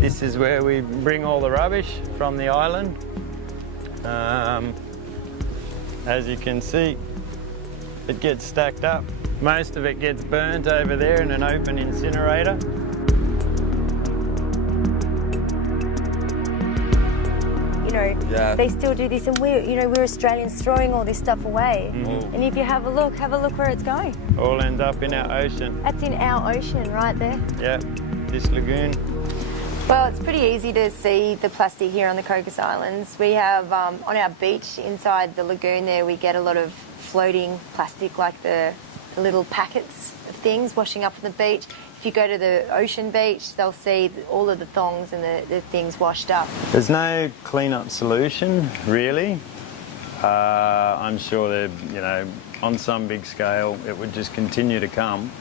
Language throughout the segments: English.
This is where we bring all the rubbish from the island. As you can see, it gets stacked up. Most of it gets burnt over there in an open incinerator. You know, they still do this, and we're Australians throwing all this stuff away. Mm-hmm. And if you have a look where it's going. All end up in our ocean. That's in our ocean right there. Yeah, this lagoon. Well, it's pretty easy to see the plastic here on the Cocos Islands. We have, on our beach inside the lagoon there, we get a lot of floating plastic, like the little packets of things washing up on the beach. If you go to the ocean beach, they'll see all of the thongs and the things washed up. There's no clean-up solution, really. I'm sure that, on some big scale, it would just continue to come.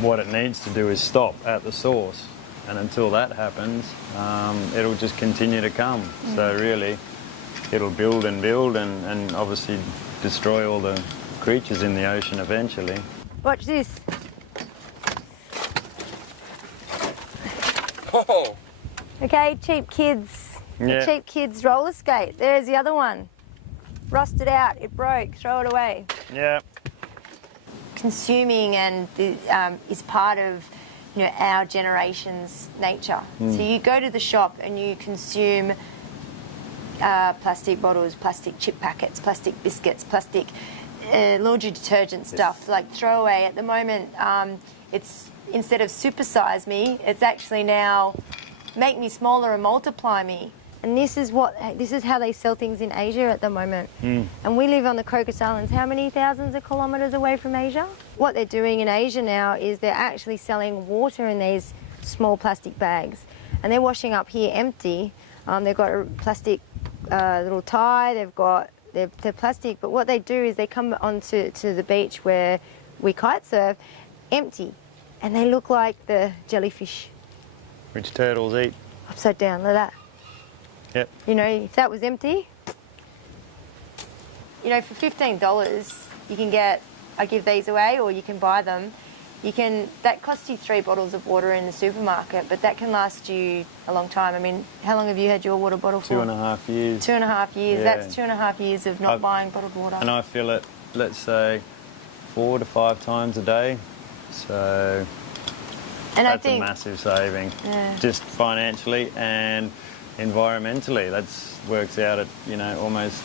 What it needs to do is stop at the source. And until that happens, it'll just continue to come. So really, it'll build and obviously destroy all the creatures in the ocean eventually. Watch this. Oh. Okay, cheap kids. Yeah. Cheap kids roller skate. There's the other one. Rusted out, it broke, throw it away. Yeah. Consuming and is part of our generation's nature. So you go to the shop and you consume plastic bottles, plastic chip packets, plastic biscuits, plastic laundry detergent stuff, like throwaway. At the moment, it's instead of supersize me, it's actually now make me smaller and multiply me. And this is how they sell things in Asia at the moment. And we live on the Cocos Islands, how many thousands of kilometres away from Asia? What they're doing in Asia now is they're actually selling water in these small plastic bags. And they're washing up here empty. They've got a plastic little tie, they're plastic, but what they do is they come onto the beach where we kite surf, empty. And they look like the jellyfish. Which turtles eat. Upside down, look at that. Yep. If that was empty, for $15, you can I give these away, or you can buy them. That costs you 3 bottles of water in the supermarket, but that can last you a long time. I mean, how long have you had your water bottle for? 2.5 years. 2.5 years. Yeah. That's 2.5 years of not buying bottled water. And I fill it, let's say, 4 to 5 times a day. So that's a massive saving, just financially and environmentally. That works out at almost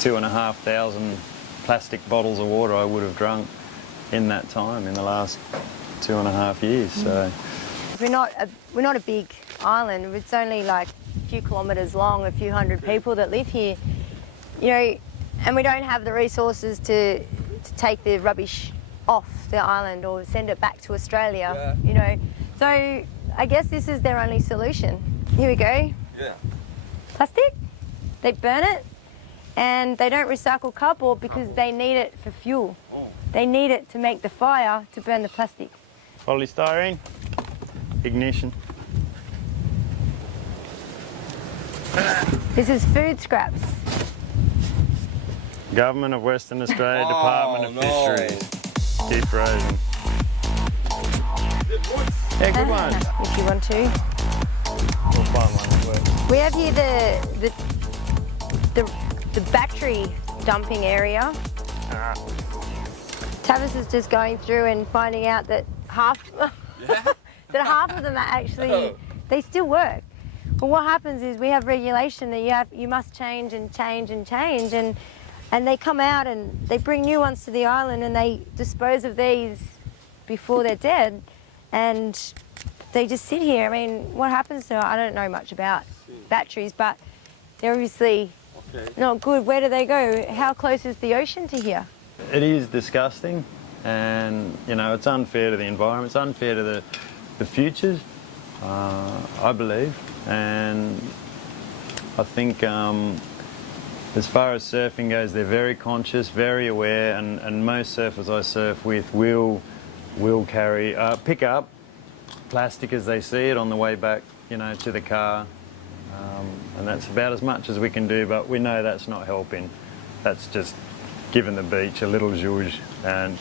2,500 plastic bottles of water I would have drunk in that time, in the last 2.5 years. So we're not a big island. It's only like a few kilometres long, a few hundred people that live here, and we don't have the resources to take the rubbish off the island or send it back to Australia. So I guess this is their only solution. Here we go. Yeah. Plastic, they burn it, and they don't recycle cardboard because they need it for fuel. They need it to make the fire to burn the plastic. polystyrene, ignition. This is food scraps. Government of Western Australia, Department of Fisheries. Defrozen. Yeah, good one. If you want to. We'll find one that works. We have here the battery dumping area. Tavis is just going through and finding out that half of them are actually, they still work. But what happens is we have regulation that you must change and change and change, and they come out and they bring new ones to the island and they dispose of these before they're dead, and they just sit here. I mean, what happens to them? I don't know much about batteries, but they're obviously not good. Where do they go? How close is the ocean to here? It is disgusting, and it's unfair to the environment. It's unfair to the futures, I believe, and I think as far as surfing goes, they're very conscious, very aware, and most surfers I surf with will pick up plastic as they see it on the way back, to the car, and that's about as much as we can do. But we know that's not helping. That's just giving the beach a little zhuzh, and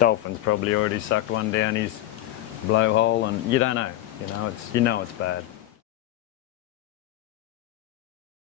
Dolphin's probably already sucked one down his blowhole, and you don't know. You know it's bad.